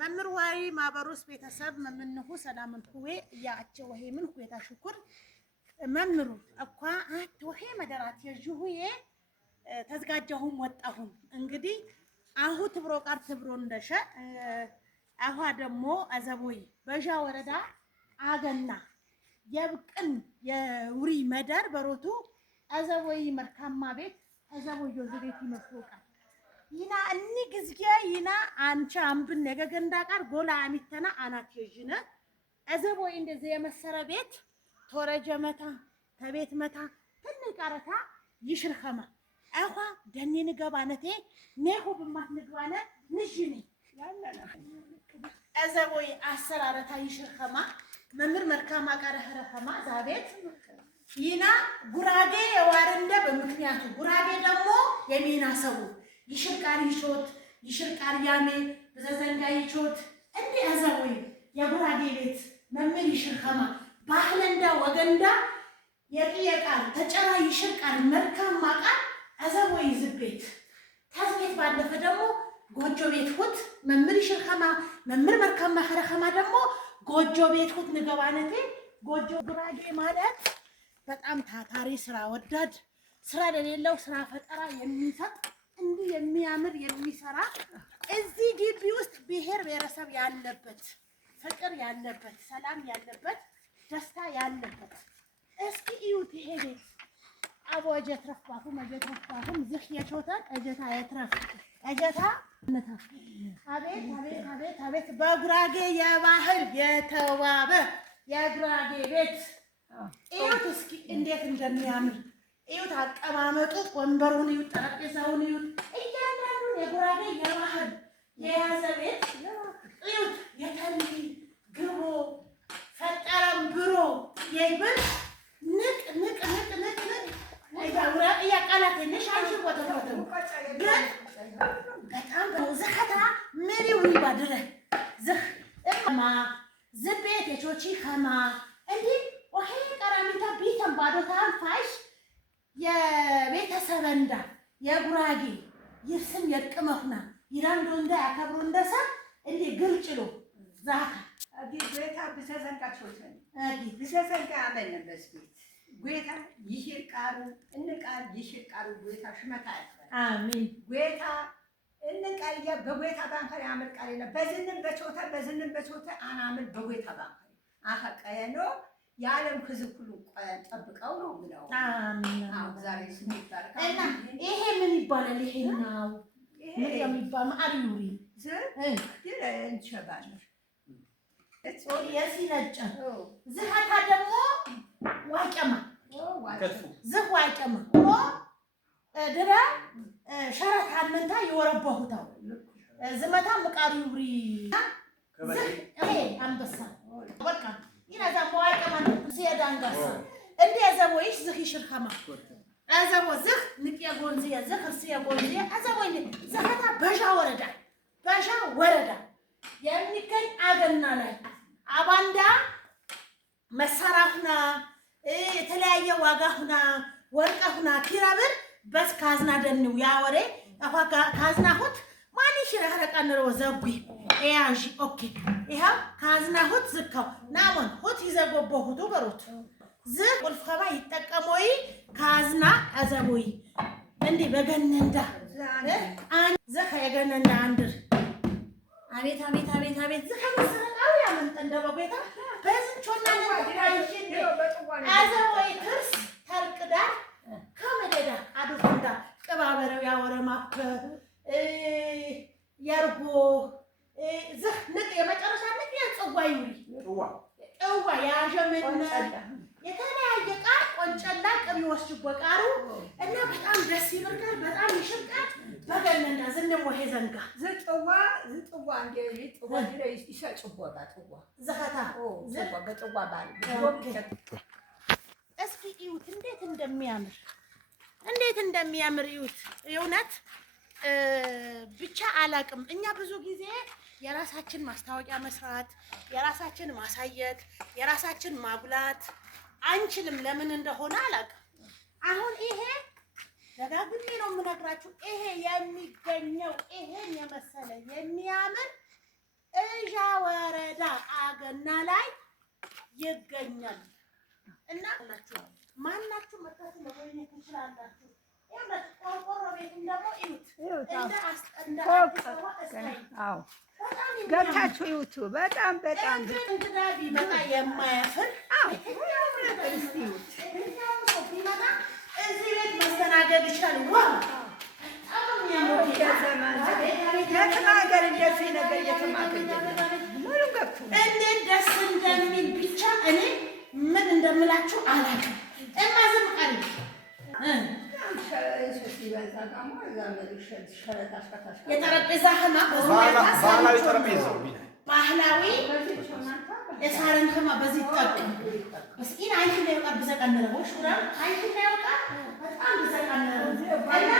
ممر واي ما بروس بيتسب منه سلام هو يا وهي من هو تشكر ممرو أقوى وهي مدرات يجوه تزجاجهم وتأهم انقدي أهو تبروك أرتبرون دشة أهو هذا مو أزبوي بجا وردا عجنا يبكن يوري مدار بروتو أزبوي مركم ما بيت أزبوي جوزبيتي مسلوكا ينا أني جزجا ينا أنشام بنيجا جنداكار قولا عميتنا أنا تيجينا أزبوي إند زي مسرا بيت تورجا متى تبيت متى تنقارتا يشرخما أخا دني نجابانتي نهو بمات نجوانا نجني أزبوي أسرارتا يشرخما ممر مركما كارهرخما زابيت ينا غراغي وارنده بمكنياتو غراغي دمو يمينا سو يشركار يشوت يشركار يامي بززنگا يشوت اندي أزبوي يا غراغي بيت ممر يشرخما ባህለንዳ ወገንዳ የቂየቃል ተጨራ ይሽርቃል መልካም ማቃል አዘቦይ ዝቤት ታዝቤት ባለፈ ደግሞ ጎጆ ቤት ሁት መምር ይሽርኸማ መምር መልካም ማኸረኸማ ደግሞ ጎጆ ቤት ሁት ንገባነቴ ጎጆ ጉራጌ ማለት በጣም ታታሪ ስራ ወዳድ ስራ ለሌለው ስራ ፈጠራ የሚሰጥ እንዲህ የሚያምር የሚሰራ እዚህ ግቢ ውስጥ ብሔር ብሔረሰብ ያለበት ፍቅር ያለበት ሰላም ያለበት ደስታ ያለበት እስኪ እዩት ይሄ ቤት አቦ እጀትረፍባኩም እጀትረፍባኩም ዝህ የቾተን እጀታ የትረፍ እጀታ ነታ አቤት አቤት አቤት አቤት በጉራጌ የባህል የተዋበ የጉራጌ ቤት እዩት እስኪ እንዴት እንደሚያምር እዩት አቀማመጡ ወንበሩን እዩት ጠረጴዛውን እዩት እያንዳንዱ የጉራጌ የባህል የያዘ ቤት እዩት የተሊ ግቦ ፈጠረም ብሮ የይብል ንቅ አይዳውራ ያቃላት ነሽ አንቺ ወተፈተ ግን በጣም ዘኸታ ምሪው ይባድረ ዘኽ እማ ዝቤት የቾቺ ከማ እንዴ ወሄ ቀራሚታ ቢተን ባዶታን ፋሽ የቤተሰበንዳ የጉራጌ ይርስም የቅመሁና ይራንዶ እንደ ያከብሩ እንደሰ እንዴ ግልጭሎ ዛካ أدي بيتها بسزن كاتشوتن أدي بسزن كأمن بسبيت بيتها يشير كارو إنك يشير كارو بيتها شمتها آمين بيتها إنك أيها ببيتها بانكري عمل كارينا بزنن بشوتها أنا عمل ببيتها بانكري آخر كأنه يعلم كذا كله أطبق أولو منه آمين زاري سميت بارك أنا إيه من يبان اللي هنا من يبان ما أريوري زين كده إن شبابنا ياسينج زهتا دمو واقما زه واقما هو درا شرط حننتا يوربهوتا زمتا مقاريوري ايه አንበሳ በቃ ይናዛ ዋቀማ ሲያዳንጋሳ እንዴ ዘቦይሽ ዝህ ይሽርኸማ አዘቦ ዝህ ንቅያ ጎንዚያ ዝህ ሲያ ጎንዚያ አዘቦ ዘህታ በሻ ወረዳ የሚገኝ አገና ላይ አባንዳ መሰራፍና የተለያየ ዋጋ ሁና ወርቀ ሁና ኪራብር በስ ካዝና ደንው ያወሬ አፋ ካዝና ሁት ማን ይሽራ ሐረቃነሮ ዘጉ ያጂ ኦኬ ይሄ ካዝና ሁት ዝካው ናሞን ሁት ይዘጎቦሁቱ በሮት ዝ ቁልፍኸባ ይጠቀሞይ ካዝና አዘቦይ እንዴ በገነንዳ አን ዘኸ የገነንዳ አንድር አቤት አቤት አቤት አቤት ዘኸመሰረቃው ያመንጠን ደበጎታ በዝቾና ለታይሽን አዘወይ ክርስ ተርቅዳ ከመደዳ አዱፍንዳ ቅባበረው ያወረማከ ያርጎ ዘህ ንቅ የመጨረሻ ንቅ ያጽዋዩሪ ጥዋ ያጀመነ የተለያየ ቃል ቆንጨላ ቅብ ይወስጅ በቃሩ እና በጣም ደስ ይበርካል በጣም ይሽርቃል በገነና ዝንም ወሄ ዘንጋ ዝጥዋ እንደ ጥዋ ይሰጭቦታ ጥዋ ዘኸታ ዘባ በጥዋ ባል እስኪ እዩት እንዴት እንደሚያምር እዩት የእውነት ብቻ አላቅም እኛ ብዙ ጊዜ የራሳችን ማስታወቂያ መስራት የራሳችን ማሳየት የራሳችን ማጉላት አንችልም ለምን እንደሆነ አላቅም አሁን ይሄ ደጋግሜ ነው የምነግራችሁ ይሄ የሚገኘው ይሄን የመሰለ የሚያምር እዣ ወረዳ አገና ላይ ይገኛል እና ማናችሁ መጣችሁ ለጎብኘት ትችላላችሁ። ቆርቆሮ ቤቱም ደግሞ እዩት እንደ ገብታችሁ እዩት። በጣም እንግዳ ቢመጣ የማያፍር እዚህ ቤት መስተናገድ ይችላል። የትም ሀገር እንደዚህ ነገር ሙሉ ገብቶ እንዴት ደስ እንደሚል ብቻ እኔ ምን እንደምላችሁ አላውቅም። ዝም ቃል የጠረጴዛ ህማ ባህላዊ ጠረጴዛው ባህላዊ የሳርን ህማ በዚህ ይጠቀም በስኪን አይን ላይ ወጣ በዘቀነረው ሹራ አይን ላይ ወጣ በጣም በዘቀነረው እና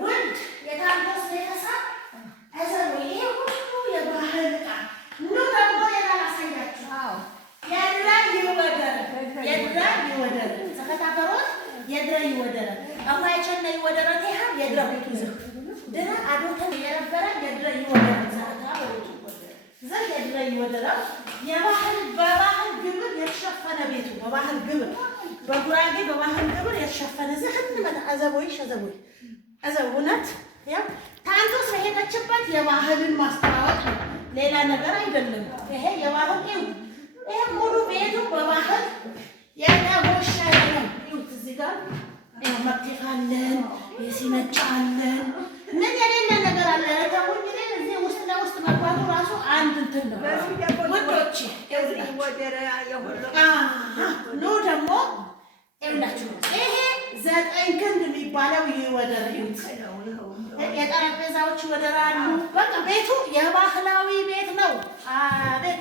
ወንድ የታንተስ ቤተሰብ አዘው ይሄ ሁሉ የባህል ዕቃ ነው ደግሞ ያላሳያችሁ የድራ ይወደረ ዘከታበሮት የድራ ይወደረ አማይቸና ይወደረ ተሃ የድራ ቤቱ ድራ አዶተን የነበረ የድራ ይወደረ ዘከታበሮት ዘይ የድራ ይወደረ በባህል ግብር የተሸፈነ ቤቱ በባህል ግብር በጉራጌ በባህል ግብር የተሸፈነ ዘህን አዘቦይ አዘውነት ያው ታንቶስ በሄደችበት የባህልን ማስተዋወቅ ነው፣ ሌላ ነገር አይደለም። ይሄ የባህል ይሄ ሙሉ ቤቱ በባህል የዳቦሻ ነው። ይሁት እዚህ ጋር መክተፍ አለን፣ የሲነጫ አለን፣ ምን የሌለ ነገር አለ። ለተቆኝ እዚህ ውስጥ ለውስጥ መግባቱ ራሱ አንድ እንትን ነው። ወዶች ነው ደግሞ ይኸውላችሁ ይሄ 9 ክንድ የሚባለው ይወደር ይሁት የጠረጴዛዎች ይወደራሉ። በቃ ቤቱ የባህላዊ ቤት ነው። አቤት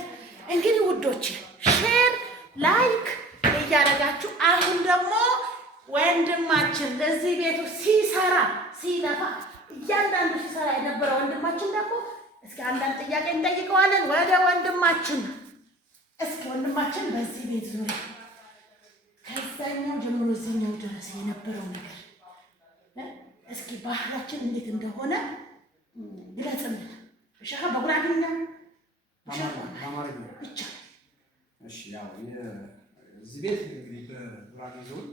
እንግዲህ ውዶች ሼር ላይክ እያደረጋችሁ አሁን ደግሞ ወንድማችን ለዚህ ቤቱ ሲሰራ ሲለፋ እያንዳንዱ ሲሰራ የነበረ ወንድማችን ደግሞ እስኪ አንዳንድ ጥያቄ እንጠይቀዋለን። ወደ ወንድማችን እስኪ ወንድማችን በዚህ ቤት ዙሪያ ከዛኛው ጀምሮ እዚህኛው ድረስ የነበረው ነገር እስኪ ባህላችን እንዴት እንደሆነ ግለጽልን። እሺ በጉራጌኛ ብቻ። እሺ ያው እዚህ ቤት እንግዲህ በጉራጌ ዞን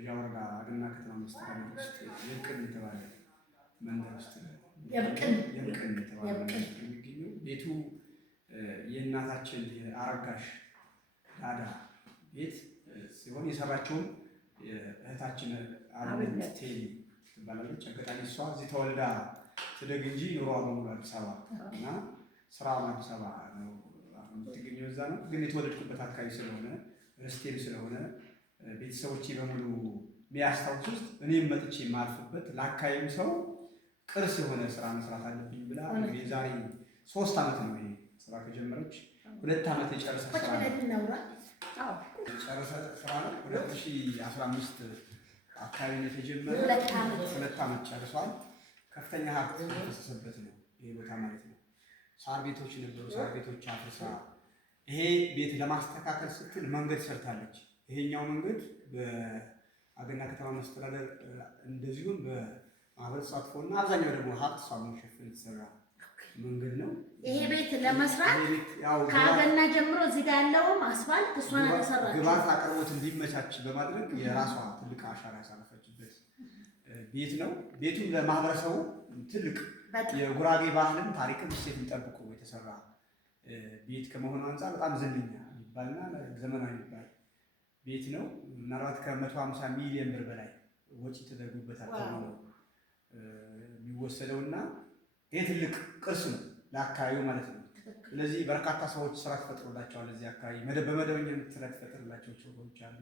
ዣወርዳ አገና ከተማ መስተዳድር ውስጥ የብቅን የተባለ መንደር ውስጥ የብቅን የተባለ የሚገኘው ቤቱ የእናታችን የአረጋሽ ዳዳ ቤት ሲሆን የሰራችውም እህታችን አብነት ቴሊ ትባላለች። አጋጣሚ እሷ እዚህ ተወልዳ ትደግ እንጂ ኑሮዋ በሙሉ አዲስ አበባ እና ስራውን አዲስ አበባ ነው የምትገኘው። እዛ ነው ግን የተወለድኩበት አካባቢ ስለሆነ ርስቴም ስለሆነ ቤተሰቦቼ በሙሉ የሚያስታውስ ውስጥ እኔም መጥቼ የማልፍበት ለአካባቢው ሰው ቅርስ የሆነ ስራ መስራት አለብኝ ብላ እንግዲህ ዛሬ 3 ዓመት ነው ይሄ ስራ ከጀመረች 2 ዓመት የጨረሰ ስራ ነው። ጨረሰ ስራ ነው። 2015 አካባቢ ነው የተጀመረ። 2 ዓመት ጨርሷል። ከፍተኛ ሀብት የተፈሰሰበት ነው ይሄ ቦታ ማለት ነው። ሳር ቤቶች ነበሩ። ሳር ቤቶች አፍርሳ ይሄ ቤት ለማስተካከል ስትል መንገድ ሰርታለች። ይሄኛው መንገድ በአገና ከተማ መስተዳደር እንደዚሁም በማህበረሰብ ተሳትፎና አብዛኛው ደግሞ ሀብት እሷ ሸፍን የተሰራ መንገድ ነው። ይሄ ቤት ለመስራት ከአገና ጀምሮ እዚህ ጋር ያለውም አስፋልት እሷ ነው ያሰራችው። ግብአት አቅርቦት እንዲመቻች በማድረግ የራሷ ትልቅ አሻራ ያሳረፈችበት ቤት ነው። ቤቱ ለማህበረሰቡ ትልቅ የጉራጌ ባህልን ታሪክን እሴትን ጠብቆ የተሰራ ቤት ከመሆኑ አንፃር በጣም ዝነኛ የሚባልና ዘመናዊ የሚባል ቤት ነው። ምናልባት ከ150 ሚሊዮን ብር በላይ ወጪ ተደርጎበታል ተብሎ የሚወሰደውና ይህ ትልቅ ቅርስ ነው ለአካባቢው ማለት ነው። ስለዚህ በርካታ ሰዎች ስራ ተፈጥሮላቸዋል። እዚህ አካባቢ በመደበኛነት ስራ ተፈጥሮላቸው ሰዎች አሉ።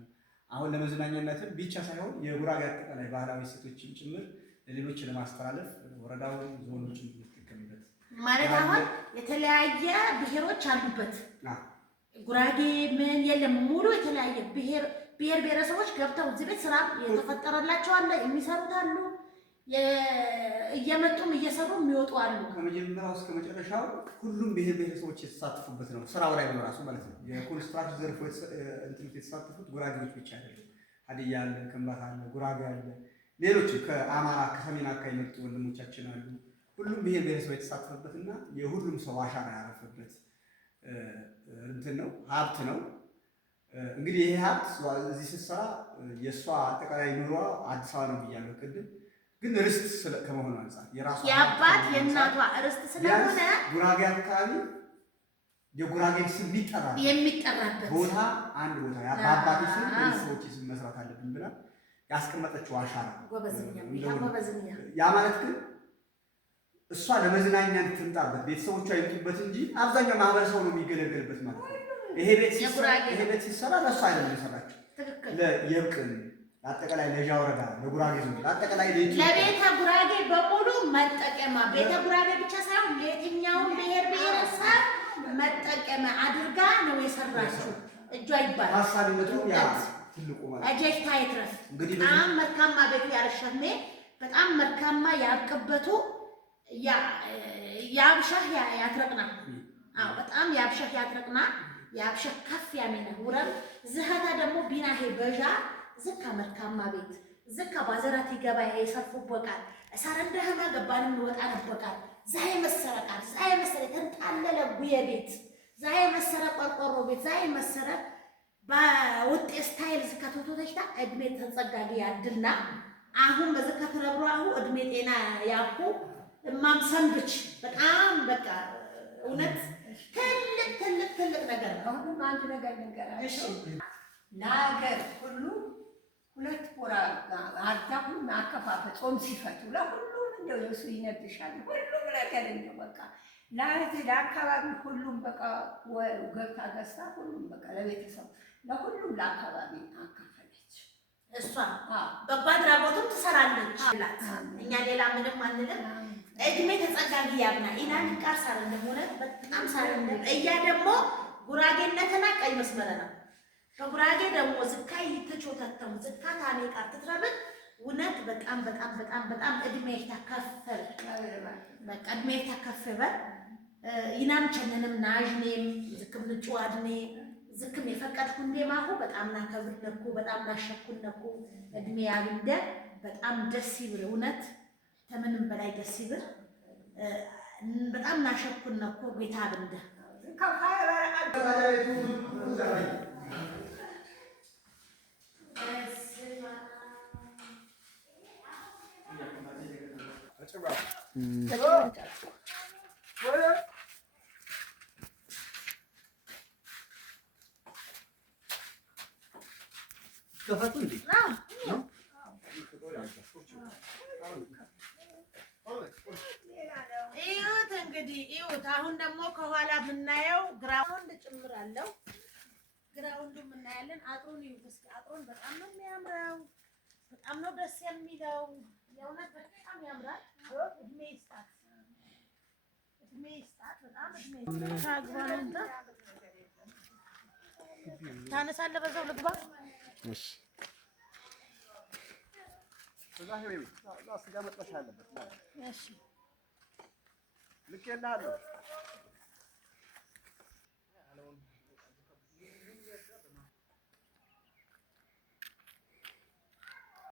አሁን ለመዝናኛነትም ብቻ ሳይሆን የጉራጌ አጠቃላይ ባህላዊ እሴቶችን ጭምር ለሌሎች ለማስተላለፍ ወረዳው ዞኖች የሚጠቀምበት ማለት አሁን የተለያየ ብሔሮች አሉበት። ጉራጌ ምን የለም ሙሉ የተለያየ ብሔር ብሔረሰቦች ገብተው እዚህ ቤት ስራ የተፈጠረላቸው አለ፣ የሚሰሩት አሉ፣ እየመጡም እየሰሩ የሚወጡ አሉ። ከመጀመሪያው እስከ መጨረሻው ሁሉም ብሔር ብሔረሰቦች የተሳተፉበት ነው። ስራው ላይ ነው ራሱ ማለት ነው። የኮንስትራክሽን ዘርፍ የተሳተፉት ጉራጌዎች ብቻ አይደለም። ሀዲያ አለ፣ ከምባታ አለ፣ ጉራጌ አለ፣ ሌሎች ከአማራ ከሰሜን አካባቢ የመጡ ወንድሞቻችን አሉ። ሁሉም ብሔር ብሔረሰብ የተሳተፈበትና የሁሉም ሰው አሻራ ያረፈበት እንትን ነው፣ ሀብት ነው። እንግዲህ ይሄ ሀብት እዚህ ስትሰራ የእሷ አጠቃላይ ኑሯ አዲስ አበባ ነው ብያለሁ ቅድም። ግን ርስት ከመሆኑ አንጻር የራሷ የአባት የእናቷ ርስት ስለሆነ ጉራጌ አካባቢ የጉራጌን ስም የሚጠራበት ቦታ አንድ ቦታ በአባቴ ስም ቤተሰቦቼ ስም መስራት አለብን ብላ ያስቀመጠችው አሻራ ያ ማለት ግን እሷ ለመዝናኛ እንድትምጣበት ቤተሰቦቿ ይምጡበት እንጂ አብዛኛው ማህበረሰቡ ነው የሚገለገልበት ማለት ነው። ይሄ ቤት ሲሰራ ለእሷ አይደለም የሰራችው የብቅን አጠቃላይ ለጃ ወረዳ ለጉራጌ ዞን አጠቃላይ ለቤተ ጉራጌ በሙሉ መጠቀሚያ ቤተ ጉራጌ ብቻ ሳይሆን ለየትኛውም ብሔር ብሔረሰብ መጠቀሚያ አድርጋ ነው የሰራችው። እጇ ይባላል ሀሳቢነቱ ያ ትልቁ ማለት አጀታ ይትረፍ በጣም መርካማ ቤቱ ያረሸሜ በጣም መርካማ ያብቅበቱ ያብሻህ ያትረቅና በጣም ያብሻህ ያትረቅና ያብሻህ ከፍ ያሚና ወረብ ዝሃታ ደግሞ ቢናሄ በጃ ዝካ መርካማ ቤት ዝካ ባዘራት ይገባይ የሰፉ በቃል ሳረንደህማ ገባንም ወጣ ነበቃል ዛይ መሰረቃል ዛይ መሰረ ተንጣለለ ጉየ ቤት ዛይ መሰረ ቆርቆሮ ቤት ዛይ መሰረ በውጤ ስታይል ዝካ ቶቶተሽታ እድሜ ተጸጋጊ ያድልና አሁን በዝካ ተረብሮ አሁን እድሜ ጤና ያቁ እማም ሰንብች በጣም በቃ እውነት ትልቅ ነገር ነው። አሁን አንድ ነገር ልንገራችሁ። እሺ ለሀገር ሁሉ ሁለት ቦራ አርዳ ሁሉ ማከፋፈል ጾም ሲፈቱ ለሁሉም እንደው የሱ ይነብሻል ሁሉም ነገር እንደው በቃ ለአካባቢ ሁሉም በቃ ገብታ ገዝታ ሁሉም በቃ ለቤተሰብ ለሁሉም ለአካባቢ አካፈለች። እሷ በጎ አድራጎትም ትሰራለች። እኛ ሌላ ምንም አንልም። እድሜ ተጸጋጊ ያብና ኢናን ቃር ሳር እንደሆነ በጣም ሳር እያ ደግሞ ጉራጌነትና ቀይ መስመር ነው። ከጉራጌ ደግሞ ዝካይ ይተቾታተሙ ዝካ ታኔ ቃር ትትረብት እውነት በጣም እድሜ ተከፈለ በቃ እድሜ ተከፈለ ኢናም ቸነንም ናጅኔም ዝክም ንጭዋድኔ ዝክም የፈቀድኩ እንደማሁ በጣም ናከብርነኩ በጣም ናሸኩነኩ እድሜ ያብንደ በጣም ደስ ይብር እውነት ተምንም በላይ ደስ ይብር በጣም ናሸኩነኩ ቤታ ብንደ እንግዲህ ይሁት አሁን ደግሞ ከኋላ የምናየው ግራውንድ ጭምር አለው። ግራውንዱ የምናያለን። አጥሩን ይሁት እስኪ አጥሩን በጣም ነው የሚያምረው። በጣም ነው ደስ የሚለው። የእውነት በጣም ያምራል። እድሜ ይስጣት በጣም እድሜ ታግባንታ ታነሳለህ። በዛው ልግባ። እሺ እሺ ልክ የለህም